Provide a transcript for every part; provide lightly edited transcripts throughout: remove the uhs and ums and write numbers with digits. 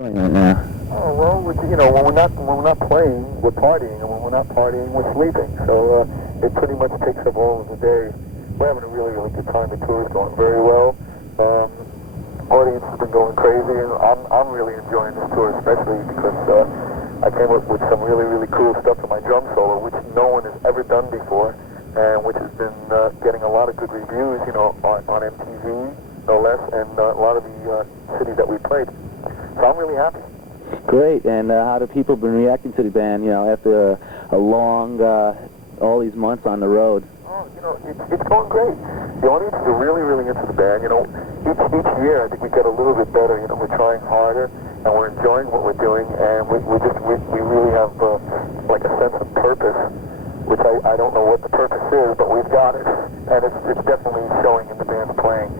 Right now. Oh well, when we're not playing, we're partying, and when we're not partying, we're sleeping. So it pretty much takes up all of the day. We're having a really good time. The tour is going very well. Audience has been going crazy, and I'm really enjoying this tour, especially because I came up with some really cool stuff for my drum solo, which no one has ever done before, and which has been getting a lot of good reviews, on MTV, no less, and a lot of the cities that we played. So I'm really happy. Great. And how have people been reacting to the band, after a long, all these months on the road? Oh, it's going great. The audience is really into the band. Each year I think we get a little bit better. We're trying harder, and we're enjoying what we're doing, and we really have like a sense of purpose, which I don't know what the purpose is, but we've got it, and it's definitely showing in the band's playing.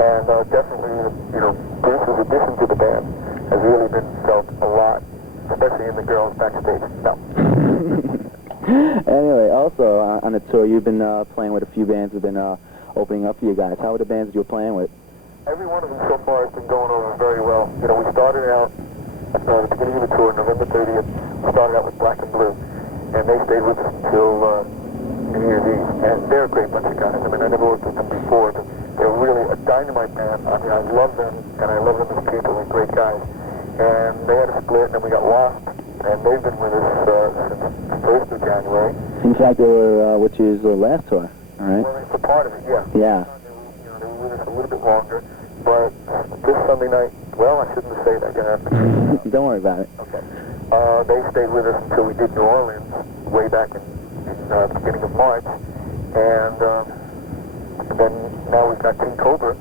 And definitely, Bruce's addition to the band has really been felt a lot, especially in the girls backstage. No. Anyway, also on the tour, you've been playing with a few bands who've been opening up for you guys. How are the bands that you're playing with? Every one of them so far has been going over very well. We started out at the beginning of the tour, November 30th. We started out with Black and Blue, and they stayed with us until New Year's Eve. And they're a great bunch of guys. I mean, I never worked with them before, but they're really a dynamite band. I mean, I love them, and I love them as people. They're great guys. And they had a split, and then we got lost, and they've been with us since the 1st of January. In fact, they were, which is the last tour, all right? Well, for part of it, yeah. Yeah. They were with us a little bit longer, but this Sunday night, well, I shouldn't say that. Don't worry about it. Okay. They stayed with us until we did New Orleans, way back in the beginning of March, and then now we've got King Cobra,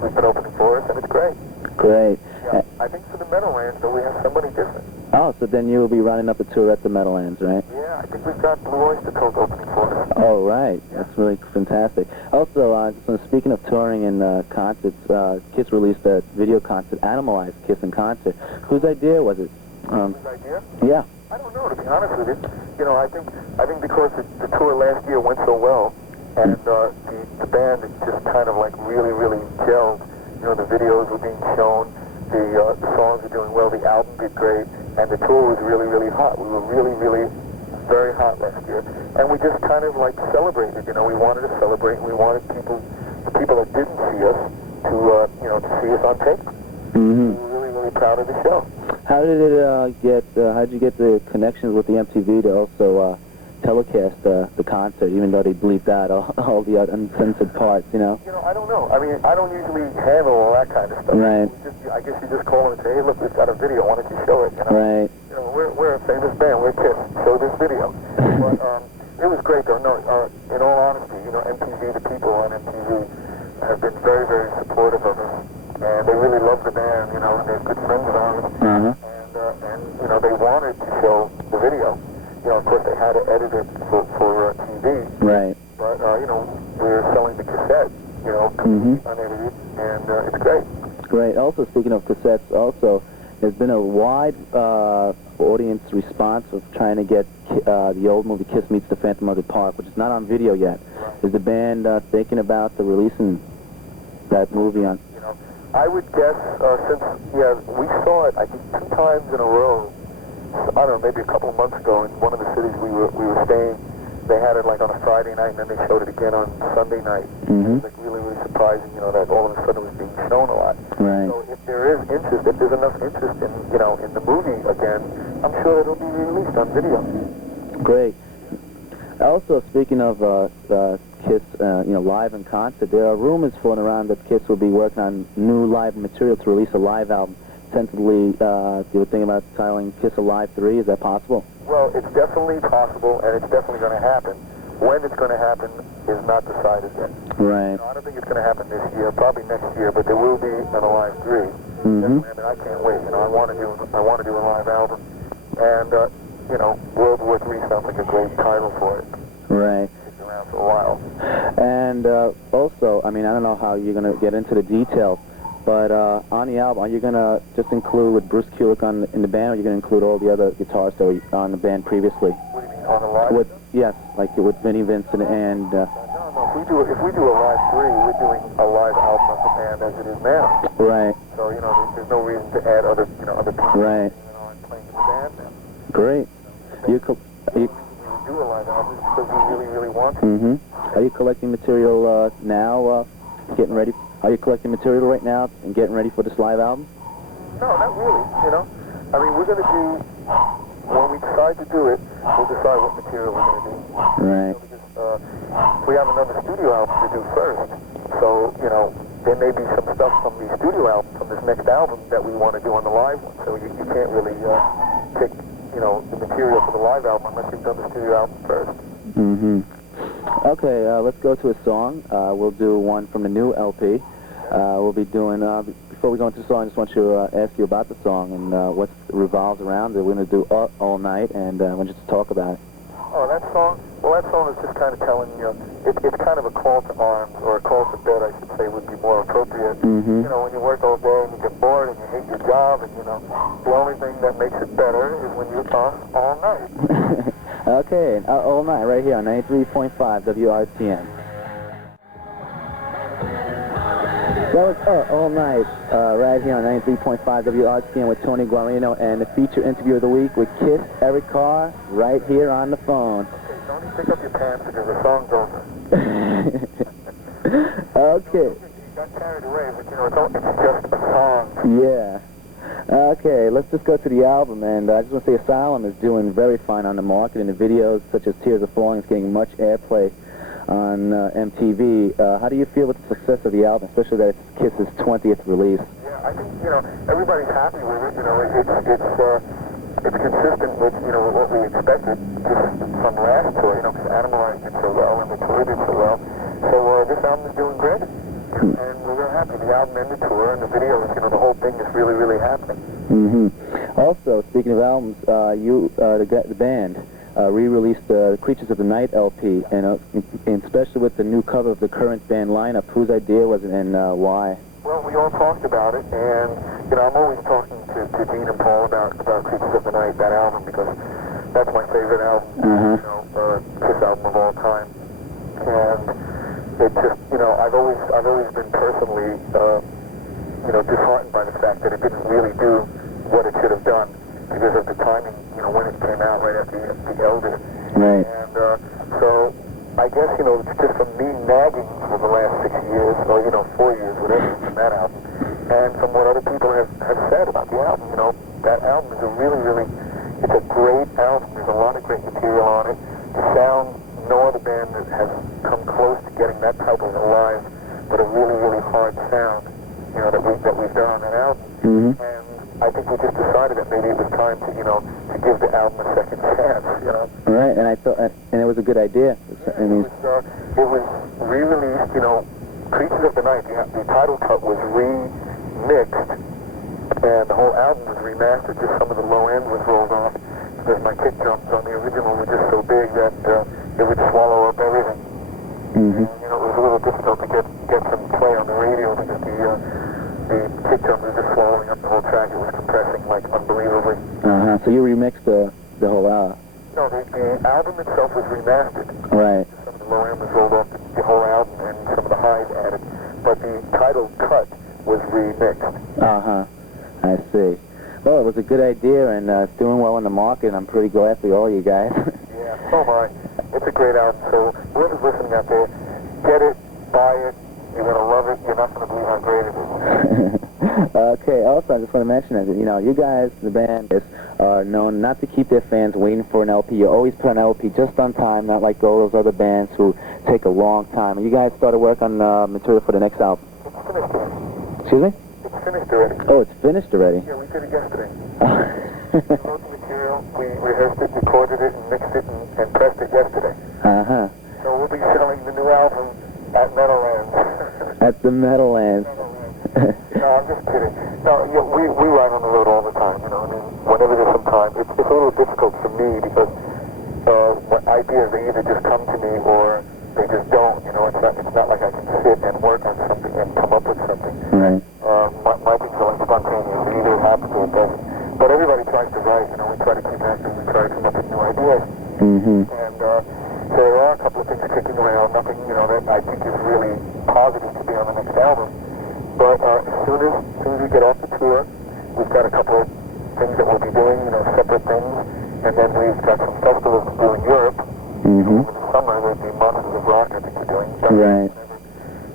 who's been opening for us, and it's great. Great. Yeah, I think for the Meadowlands, though, we have somebody different. Oh, so then you will be running up the tour at the Meadowlands, right? Yeah, I think we've got Blue Oyster Cult opening for us. Oh, right. Yeah. That's really fantastic. Also, so speaking of touring and concerts, Kiss released a video concert, Animalized Kiss in Concert. Whose idea was it? Whose idea? Yeah. I don't know, to be honest with you. I think because the tour last year went so well, and the band is just kind of like really gelled. The videos were being shown, the songs are doing well, the album did great, and the tour was really hot. We were really very hot last year, and we just kind of like celebrated. We wanted to celebrate, and we wanted the people that didn't see us to see us on tape. Mm-hmm. We were really proud of the show. How did it how did you get the connections with the MTV to also telecast the concert, even though they bleeped out all the uncensored parts, I don't know. I mean, I don't usually handle all that kind of stuff. Right. I guess you just call them and say, hey, look, we've got a video. Why don't you show it? Right. We're a famous band. We're Kiss. Show this video. But it was great, though. No, in all honesty, MTV, the people on MTV have been very supportive of us. And they really love the band, and they're good friends of ours. Uh-huh. And they wanted to show the video. Of course, they had to edit it for TV. Right. But, we're selling the cassette, unedited, and it's great. Great. Also, speaking of cassettes, there's been a wide audience response of trying to get the old movie Kiss Meets the Phantom of the Park, which is not on video yet. Right. Is the band thinking about releasing that movie on? I would guess, since we saw it, I think 2 times in a row. I don't know, maybe a couple of months ago in one of the cities we were staying. They had it like on a Friday night, and then they showed it again on Sunday night. Mm-hmm. It was like really surprising, that all of a sudden it was being shown a lot. Right. So if there is interest, if there's enough interest in in the movie again, I'm sure it'll be released on video. Great. Also, speaking of Kiss, live in concert, there are rumors floating around that Kiss will be working on new live material to release a live album. Sensibly, you were thinking about titling Kiss Alive 3. Is that possible? Well, it's definitely possible, and it's definitely going to happen. When it's going to happen is not decided yet. Right. I don't think it's going to happen this year, probably next year, but there will be an Alive 3. Mm-hmm. I mean, I can't wait. I want to do a live album, and World War 3 sounds like a great title for it. Right. It's been around for a while. And also, I mean, I don't know how you're going to get into the details, but on the album, are you going to just include with Bruce Kulick in the band, or are you going to include all the other guitarists that were on the band previously? What do you mean, on the live? Yes, like with Vinnie Vincent and... No, if we do a live 3, we're doing a live album of the band as it is now. Right. So there's no reason to add other people. Right. And playing in the band now. Great. You do a live album because we really, really want to. Mm-hmm. Are you collecting material now? Getting ready? Are you collecting material right now and getting ready for this live album? No, not really. I mean, we're going to do, when we decide to do it, we'll decide what material we're going to do. Right. Because we have another studio album to do first. So, there may be some stuff from the studio album, from this next album, that we want to do on the live one. So you can't really pick, the material for the live album unless you've done the studio album first. Mm-hmm. Okay, let's go to a song. We'll do one from the new LP. We'll be doing, before we go into the song, I just want to ask you about the song and what revolves around it. We're going to do All Night, and I want you to talk about it. Oh, that song is just kind of telling, it's kind of a call to arms, or a call to bed, I should say, would be more appropriate. Mm-hmm. When you work all day and you get bored and you hate your job, and, the only thing that makes it better is when you're up all night. Okay, All Night, right here on 93.5 WRTN. That was All Night, right here on 93.5 WRTN with Tony Guarino, and the feature interview of the week with Kiss, Eric Carr, right here on the phone. Okay, Tony, pick up your pants because the song's over. Okay. You got carried away, but it's just a song. Yeah. Okay, let's just go to the album, and I just want to say Asylum is doing very fine on the market, and the videos such as Tears Are Falling is getting much airplay on MTV. How do you feel with the success of the album, especially that it's Kiss's 20th release? Yeah, I think, everybody's happy with it. It's consistent with, what we expected just from last tour, because Animalize did so well and the tour did so well. So this album is doing great. And we're real happy. The album and the tour and the videos, the whole thing is really, really happening. Mm-hmm. Also, speaking of albums, the band re-released Creatures of the Night LP, and especially with the new cover of the current band lineup. Whose idea was it, and why? Well, we all talked about it, and I'm always talking to Dean and Paul about Creatures of the Night, that album, because that's my favorite album, Kiss album of all time. And it just, I've always been personally, disheartened by the fact that it didn't really do what it should have done because of the timing, when it came out right after the Eldest. Right. And so I guess, it's just from me nagging for the last 6 years, or 4 years, whatever, from that album, and from what other people have said about the album. That album is it's a great album. There's a lot of great material on it. The sound, no other band that has come close to getting that type of a live, but a really, really hard sound, that we've done on that album. Mm-hmm. And I think we just decided that maybe it was time to, to give the album a second chance, Right, and I thought, and it was a good idea. It was re-released, Creatures of the Night, the title cut was remixed, and the whole album was remastered, just some of the low end was rolled off, because my kick drums on the original were just so big that it would swallow up everything. Mm-hmm. And, it was a little difficult to get some play on the radio because the kick drum was just swallowing up the whole track. It was compressing like unbelievably. Uh-huh. So you remixed the whole album? No, the album itself was remastered. Right. Some of the low end was rolled off the whole album and some of the highs added. But the title cut was remixed. Uh-huh. I see. Well, it was a good idea, and it's doing well in the market, and I'm pretty glad for all you guys. Yeah, so am I. It's a great album, so whoever's listening out there, get it, buy it, you're going to love it, you're not going to believe how great it is. Okay, also, I just want to mention that, you guys, the band, are known not to keep their fans waiting for an LP. You always put an LP just on time, not like all those other bands who take a long time. And you guys started work on material for the next album. It's finished already. Excuse me? It's finished already. Oh, it's finished already? Yeah, we did it yesterday. We wrote the material, we rehearsed it, recorded it, and mixed it, and pressed it yesterday. Uh-huh. So we'll be selling the new album at Meadowlands. At the Meadowlands. No, I'm just kidding. No, we ride on the road all the time, whenever there's some time. It's a little difficult for me because my ideas, they either just come to me or they just don't, It's not like I can sit and work on something and come up with something. Right. My things are like spontaneous. It either happens or it doesn't. But everybody tries to write, we try to keep active, we try to come up with new ideas. Mm-hmm. And there are a couple of things kicking around, nothing, you know, that I think is really positive to be on the next album. But as soon as we get off the tour, we've got a couple of things that we'll be doing, you know, separate things, and then we've got some festivals to do in Europe. Mm-hmm. Over the summer, there'll be Monsters of Rock, I think we're doing. Right.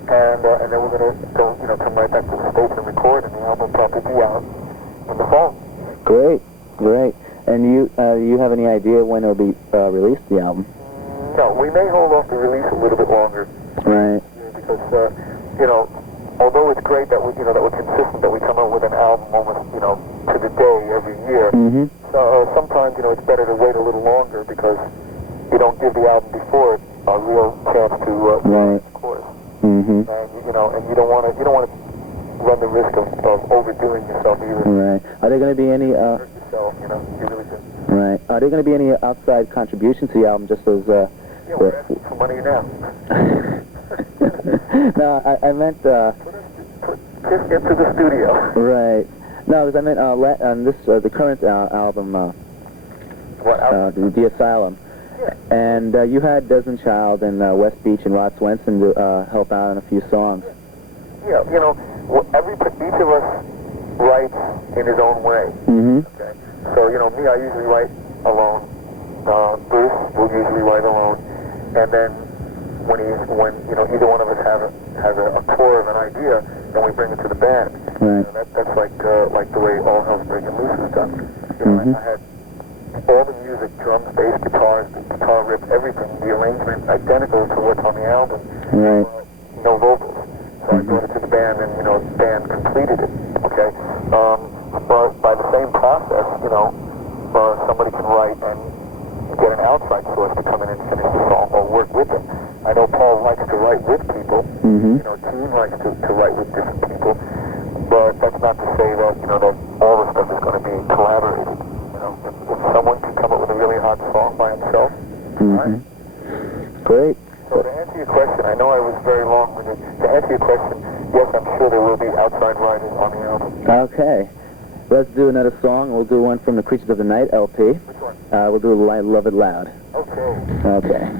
And then we're going to go, you know, come right back to the States and record, and the album will probably be out in the fall. Great, great. And you have any idea when it'll be released, the album? No, we may hold off the release a little bit longer. Right. Because, you know, although it's great that we, you know, that we're consistent, that we come out with an album almost, you know, to the day every year. Mm-hmm. So sometimes, you know, it's better to wait a little longer because you don't give the album before it a real chance to right. of course. Mm-hmm. And you know, and you don't want to run the risk of overdoing yourself either. Right. Are there going to be any? Hurt yourself, you know. You really do. Right. Are there going to be any outside contributions to the album? Just as yeah, we're asking for money now. No, I meant. Put Kiss into the studio. Right. No, because I meant on this the current album, What album? The Asylum. Yeah. And you had Desmond Child and West Beach and Rod Swenson to help out on a few songs. Yeah, you know, each of us writes in his own way. Mm-hmm. Okay. So, you know, me, I usually write alone. Bruce will usually write alone. And then when you know, either one of us has a core of an idea, then we bring it to the band. Right. You know, that's like the way All Hell's Breaking Loose is done. You know, Mm-hmm. I had all the music, drums, bass, guitars, the guitar riff, everything, the arrangement identical to what's on the album. Right. No vocals. So I brought it to the band, and, you know, the band completed it, okay? But by the same process, you know, somebody can write and get an outside source to come in and finish the song or work with it. I know Paul likes to write with people. Mm-hmm. You know, Gene likes to write with different people. But that's not to say that, you know, that all the stuff is going to be collaborated. You know, if someone can come up with a really hot song by himself, Mm-hmm. right? Great. So to answer your question, I know I was very long-winded. To answer your question, yes, I'm sure there will be outside writers on the album. Okay. Let's do another song. We'll do one from the Creatures of the Night LP. Which one? We'll do Love It Loud. Okay. Okay.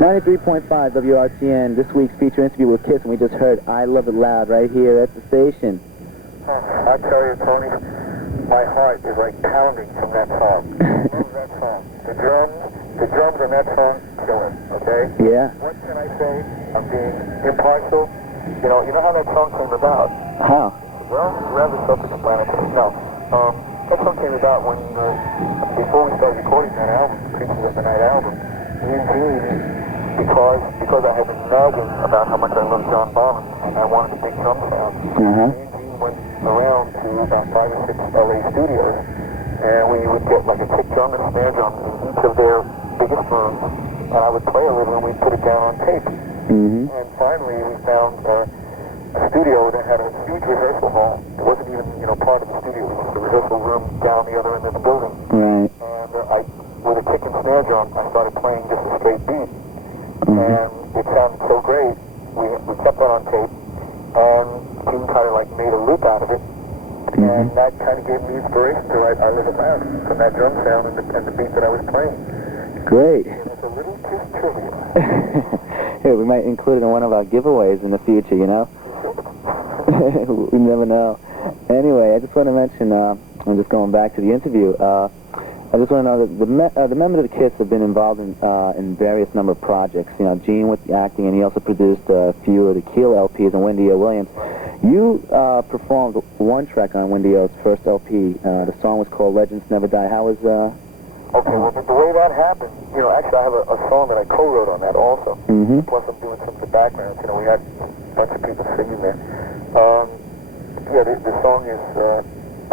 .5 WRTN. This week's feature interview with Kiss, and we just heard I Love It Loud right here at the station. I tell you, Tony, my heart is like pounding from that song. I love that song. The drums on that song kill it, okay? Yeah. What can I say? I'm being impartial. You know how that song came about? How? Well, rather self-explanatory. No. That song came about when, before we started recording that album, the Creatures of the Night album, me and Gene, because I had been nagging about how much I loved John Bonham, and I wanted a big drum sound, Uh-huh. me and Gene went around to about 5 or 6 LA studios, and we would get like a kick drum and a snare drum in each of their biggest rooms, and I would play a little and we'd put it down on tape. Mm-hmm. And finally we found a studio that had a huge rehearsal hall. It wasn't even, you know, part of the studio. It was just a rehearsal room down the other end of the building. Right. And with a kick and snare drum, I started playing just a straight beat. Mm-hmm. And it sounded so great. We kept that on tape. And Gene kind of like made a loop out of it. Mm-hmm. And that kind of gave me inspiration to write I Live It Loud from that drum sound and the beat that I was playing. Great. And it's a little Kiss trivia. Hey, we might include it in one of our giveaways in the future, you know? We never know. Anyway, I just want to mention, I'm just going back to the interview, I just want to know that the members of the Kiss have been involved in various number of projects. You know, Gene with the acting, and he also produced a few of the Keel LPs and Wendy O. Williams. You performed one track on Wendy O's first LP. The song was called Legends Never Die. How was... Okay, well, the way that happened, you know, actually I have a song that I co-wrote on that also. Mm-hmm. Plus I'm doing some of the backgrounds. You know, we had a bunch of people singing there. Yeah, the song is,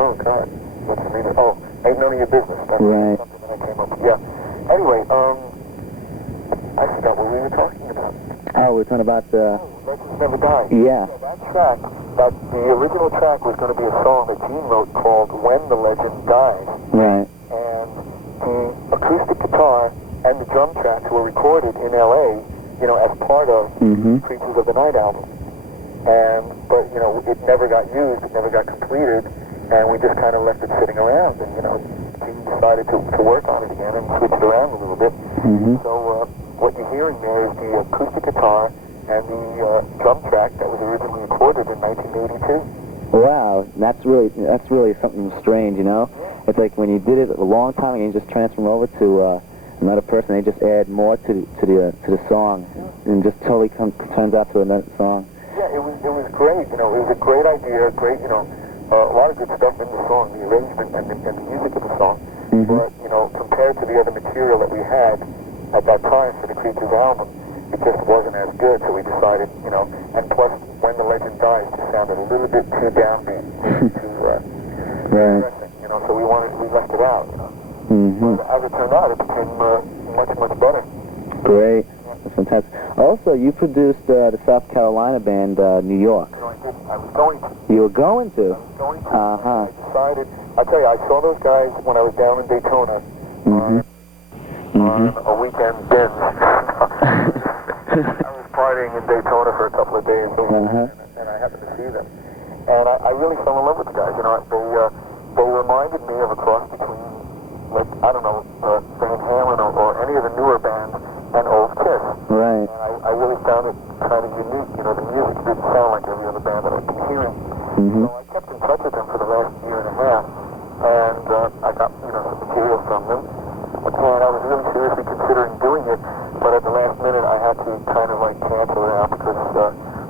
oh, God, what's the name of it? Oh, Ain't None of Your Business. That's Right. something that I came up with. Yeah. Anyway, I forgot what we were talking about. Oh, we're talking about the... Legends Never Die. Yeah. That track, the original track was going to be a song that Gene wrote called When the Legend Dies. Right. And the acoustic guitar and the drum tracks were recorded in L.A., you know, as part of Mm-hmm. Creatures of the Night album. But, you know, it never got used, it never got completed, and we just kind of left it sitting around, and, you know, Gene decided to work on it again and switch it around a little bit. So what you're hearing there is the acoustic guitar and the drum track that was originally recorded in 1982. Wow, that's really something strange, you know? It's like when you did it a long time ago, you just transfer over to another person, they just add more to the song, and just totally turns out to another song. Yeah, it was great, you know, it was a great idea, great, you know, a lot of good stuff in the song, the arrangement and the music of the song. But, you know, compared to the other material that we had at that time for the Creatures album, it just wasn't as good, so we decided, you know, and plus, When the Legend Dies just sounded a little bit too downbeat, too depressing, you know, so we left it out, you know. But as it turned out, it became much, much better. Great. That's fantastic. Also, you produced the South Carolina band, New York. No, I didn't. I was going to. You were going to? I was going to. I decided, I'll tell you, I saw those guys when I was down in Daytona on a weekend binge. I was partying in Daytona for a couple of days, and I happened to see them. And I really fell in love with the guys. You know, they reminded me of a cross between, like, I don't know, Van Halen or any of the newer bands and old Kiss. Right. And I really found it kind of unique. You know, the music didn't sound like every other band that I'd been hearing. So I kept in touch with them for the last year and a half, and I got, you know, some material from them. And I was really seriously considering doing it, but at the last minute I had to kind of like cancel it out because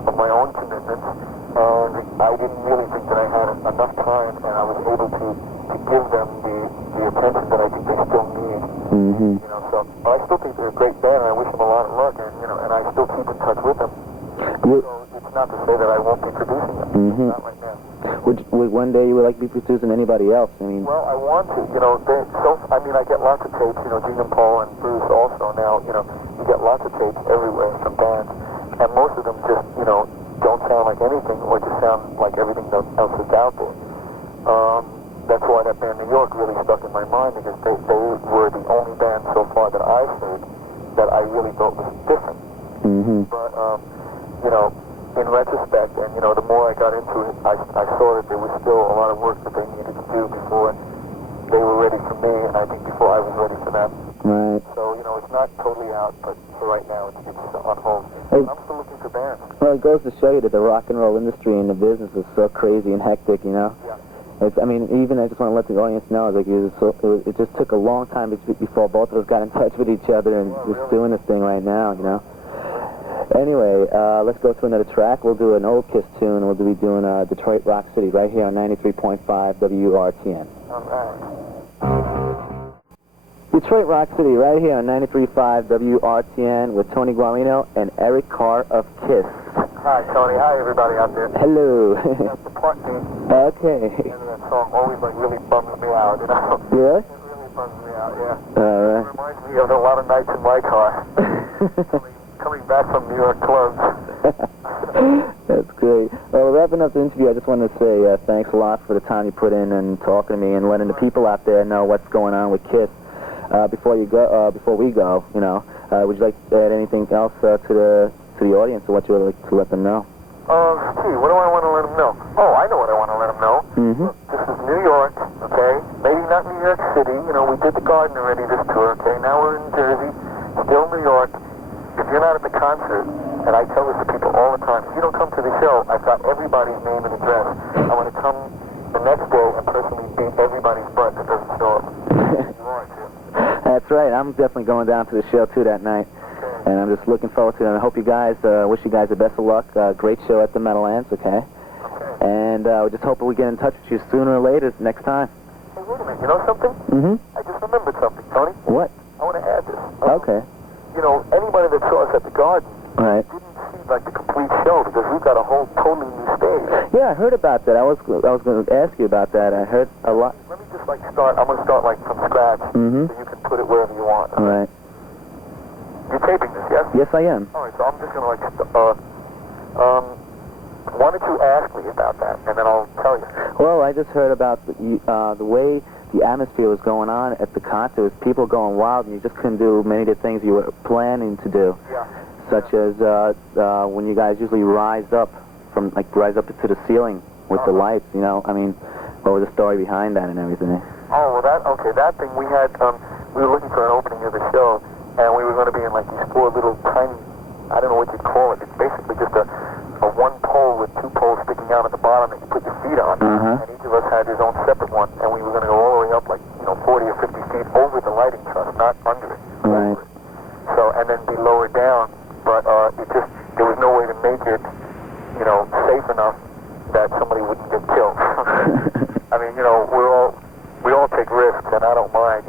of my own commitments, and I didn't really think that I had enough time, and I was able to give them the attention that I think they still need. You know, so, but I still think they're a great band, and I wish them a lot of luck, and, you know, and I still keep in touch with them. So it's not to say that I won't be producing them. Not right now. Would one day you would like to be producing anybody else? I mean, well, I want to. You know, I mean, I get lots of tapes. You know, Gene and Paul and Bruce also now. You know, you get lots of tapes everywhere from bands, and most of them just, you know, don't sound like anything, or just sound like everything else that's out there. That's why that band New York really stuck in my mind, because they were the only band so far that I've heard that I really thought was different. But you know, in retrospect, and, you know, the more I got into it, I saw that there was still a lot of work that they needed to do before they were ready for me, and I think before I was ready for them. right. So, you know, it's not totally out, but for right now, it's on hold. I'm still looking for bands. Well, it goes to show you that the rock and roll industry and the business is so crazy and hectic, you know? Yeah. I mean, even I just want to let the audience know, like, it just took a long time before both of us got in touch with each other and just doing this thing right now, you know? Anyway, let's go to another track. We'll do an old Kiss tune, and we'll be doing Detroit Rock City right here on 93.5 WRTN. All right. Detroit Rock City right here on 93.5 WRTN with Tony Guarino and Eric Carr of Kiss. Hi, Tony. Hi, everybody out there. Hello. That's the part name. Okay. The end of that song always, like, really bums me out, you know? Yeah? It really bums me out, yeah. All right. It reminds me of a lot of nights in my car. Coming back from New York clubs. That's great. Well, wrapping up the interview, I just wanted to say thanks a lot for the time you put in and talking to me and letting the people out there know what's going on with Kiss. Before we go, you know, would you like to add anything else to the audience, or what you would like to let them know? Gee, what do I want to let them know? Oh, I know what I want to let them know. Look, this is New York, okay? Maybe not New York City. You know, we did the Garden already this tour, okay? Now we're in Jersey, still New York. If you're not at the concert, and I tell this to people all the time, if you don't come to the show, I've got everybody's name and address. I want to come the next day and personally beat everybody's butt that doesn't show up. You are, too. That's right. I'm definitely going down to the show, too, that night. Okay. And I'm just looking forward to it. And I hope you guys, wish you guys the best of luck. Great show at the Meadowlands, okay? Okay. And we just hope we get in touch with you sooner or later next time. Hey, wait a minute. You know something? I just remembered something, Tony. What? I want to add this. Okay. You know, anybody that saw us at the Garden Right. didn't see, like, the complete show, because we've got a whole totally new stage. Yeah, I heard about that. I was going to ask you about that. I heard a lot. Let me just, like, start. I'm going to start, like, from scratch, so you can put it wherever you want. All right. You're taping this, yes? Yes, I am. All right, so I'm just going to, like, why don't you ask me about that, and then I'll tell you. Well, I just heard about the way the atmosphere was going on at the concert. Was people going wild, and you just couldn't do many of the things you were planning to do. Yeah. Such as when you guys usually rise up into the ceiling with the lights, you know. I mean, What was the story behind that and everything? Oh, well, that thing we had, we were looking for an opening of the show, and we were going to be in like these 4 little tiny, I don't know what you'd call it. It's basically just a one pole with 2 poles sticking out at the bottom that you put your feet on. And each of us had his own separate one, and we were going to go all the way up like, 40 or 50 feet over the lighting truss, not under it. Right. So, and then be lowered down, but there was no way to make it, safe enough that somebody wouldn't get killed. I mean, we all take risks, and I don't mind,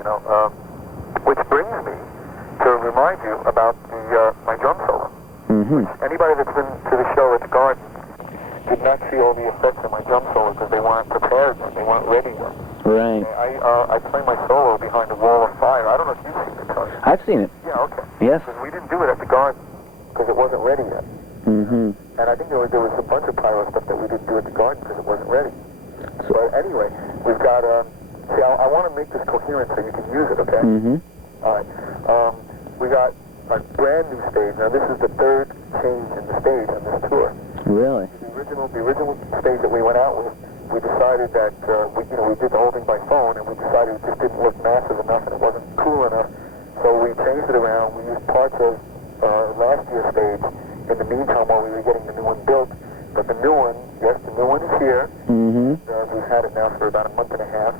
which brings me to remind you about my drum solo. Anybody that's been to the show at the Garden did not see all the effects of my drum solo because they weren't prepared yet. They weren't ready yet. Right. I play my solo behind a wall of fire. I don't know if you've seen it, Tony. I've seen it. Yeah, okay. Yes. Because we didn't do it at the Garden because it wasn't ready yet. And I think there was a bunch of pyro stuff that we didn't do at the Garden because it wasn't ready. But anyway, we've got, see, I want to make this coherent so you can use it, okay? All right. We got a brand new stage. Now, this is the 3rd change in the stage on this tour. Really? The original stage that we went out with, we decided that, we did the whole thing by phone, and we decided it just didn't look massive enough and it wasn't cool enough. So we changed it around. We used parts of last year's stage in the meantime while we were getting the new one built. But the new one, yes, the new one is here. We've had it now for about a month and a half.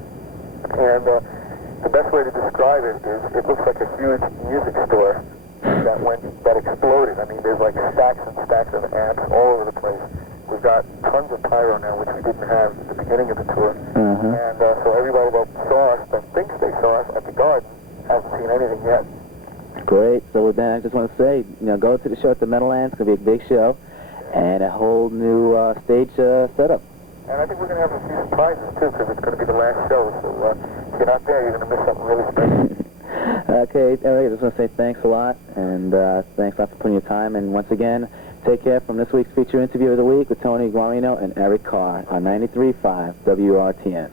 And the best way to describe it is it looks like a huge music store that exploded. I mean, there's like stacks and stacks of amps all over the place. We've got tons of pyro now, which we didn't have at the beginning of the tour. And so everybody that saw us, that thinks they saw us at the Garden, hasn't seen anything yet. Great. So with that, I just want to say, go to the show at the Meadowlands. It's going to be a big show and a whole new stage setup. And I think we're going to have a few surprises, too, because it's going to be the last show. So if you're not there, you're going to miss something really special. Okay, Eric, I just want to say thanks a lot, and thanks a lot for putting your time. And once again, take care from this week's feature interview of the week with Tony Guarino and Eric Carr on 93.5 WRTN.